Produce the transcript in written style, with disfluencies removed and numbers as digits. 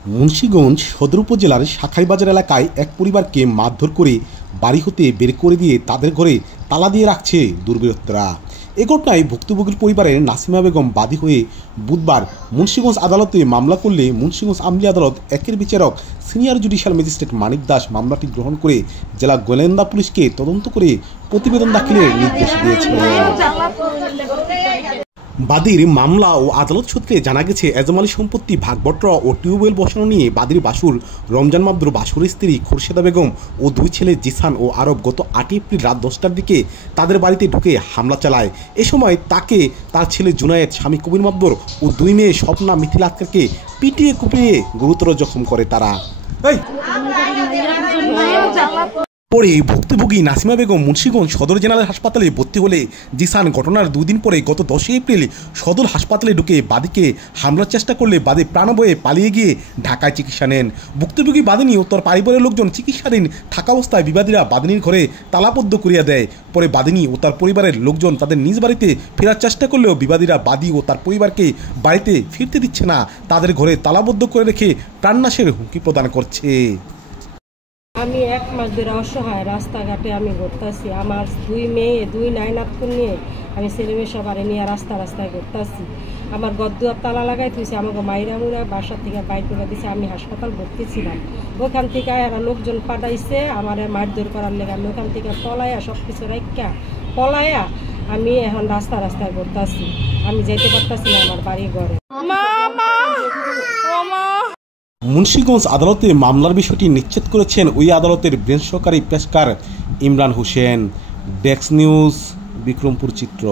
মুন্সিগঞ্জ সদর উপজেলার শাখাইবাজার এলাকায় এক পরিবারকে মারধর করে বাড়ি হতে বের করে দিয়ে তাদের ঘরে তালা দিয়ে রাখছে দুর্বৃত্তরা। এ ঘটনায় ভুক্তভোগীর পরিবারের নাসিমা বেগম বাদী হয়ে বুধবার মুন্সিগঞ্জ আদালতে মামলা করলে মুন্সিগঞ্জ আমলি আদালত একের বিচারক সিনিয়র জুডিশিয়াল ম্যাজিস্ট্রেট মানিক দাস মামলাটি গ্রহণ করে জেলা গোয়েন্দা পুলিশকে তদন্ত করে প্রতিবেদন দাখিলের নির্দেশ দিয়েছিলেন। বাদীর মামলা ও আদালত সূত্রে জানা গেছে এজমালি সম্পত্তি ভাগবটরা ও টিউবওয়েল বসানো নিয়ে বাদীর বাসুর রমজান মাবরুর বাসুরের স্ত্রী খুরশেদা বেগম ও দুই ছেলে জিসান ও আরব গত 8 এপ্রিল রাত 10টার দিকে তাদের বাড়িতে ঢুকে হামলা চালায়। এ সময় তাকে তার ছেলে জুনায়েদ, স্বামী কবির মাবর ও দুই মেয়ে স্বপ্না মিথিলা আক্তারকে পিটিয়ে কুপিয়ে গুরুতর জখম করে তারা। পরে ভুক্তভোগী নাসিমা বেগম মুন্সিগঞ্জ সদর জেনারেল হাসপাতালে ভর্তি হলে জিসান ঘটনার 2 দিন পরে গত 10 এপ্রিল সদর হাসপাতালে ঢুকে বাদীকে হামলার চেষ্টা করলে বাদী প্রাণভয়ে পালিয়ে গিয়ে ঢাকায় চিকিৎসা নেন। ভুক্তভোগী বাদিনী ও তার পরিবারের লোকজন চিকিৎসাধীন থাকা অবস্থায় বিবাদীরা বাদিনীর ঘরে তালাবদ্ধ করিয়া দেয়। পরে বাদিনী ও তার পরিবারের লোকজন তাদের নিজ বাড়িতে ফেরার চেষ্টা করলেও বিবাদীরা বাদী ও তার পরিবারকে বাড়িতে ফিরতে দিচ্ছে না, তাদের ঘরে তালাবদ্ধ করে রেখে প্রাণনাশের হুমকি প্রদান করছে। আমি 1 মাস ধরে অসহায়, রাস্তাঘাটে আমি ঘুরতেছি। আমার 2 মেয়ে 2 নাইনাতকুন নিয়ে আমি ছেলেমেয়ে সবারে নিয়ে রাস্তায় ঘুরতেছি। আমার গদ্দুয়ার তালা লাগাই তুইছে, আমাকে মাইরা মুরা বাসা থেকে বাইর করে দিছে। আমি হাসপাতাল ভর্তি ছিলাম, ওখান থেকে এরা লোকজন পাঠাইছে আমার মারধর করার লেগে। আমি ওখান থেকে পলাইয়া সব কিছু রাখা পলাইয়া আমি এখন রাস্তায় ঘুরতেছি। আমি যেতে পারতেছি না আমার বাড়ি ঘরে। মুন্সিগঞ্জ আদালতে মামলার বিষয়টি নিশ্চিত করেছেন ওই আদালতের বেঞ্চ সহকারী পেশকার ইমরান হোসেন। ডেস্ক নিউজ, বিক্রমপুর চিত্র।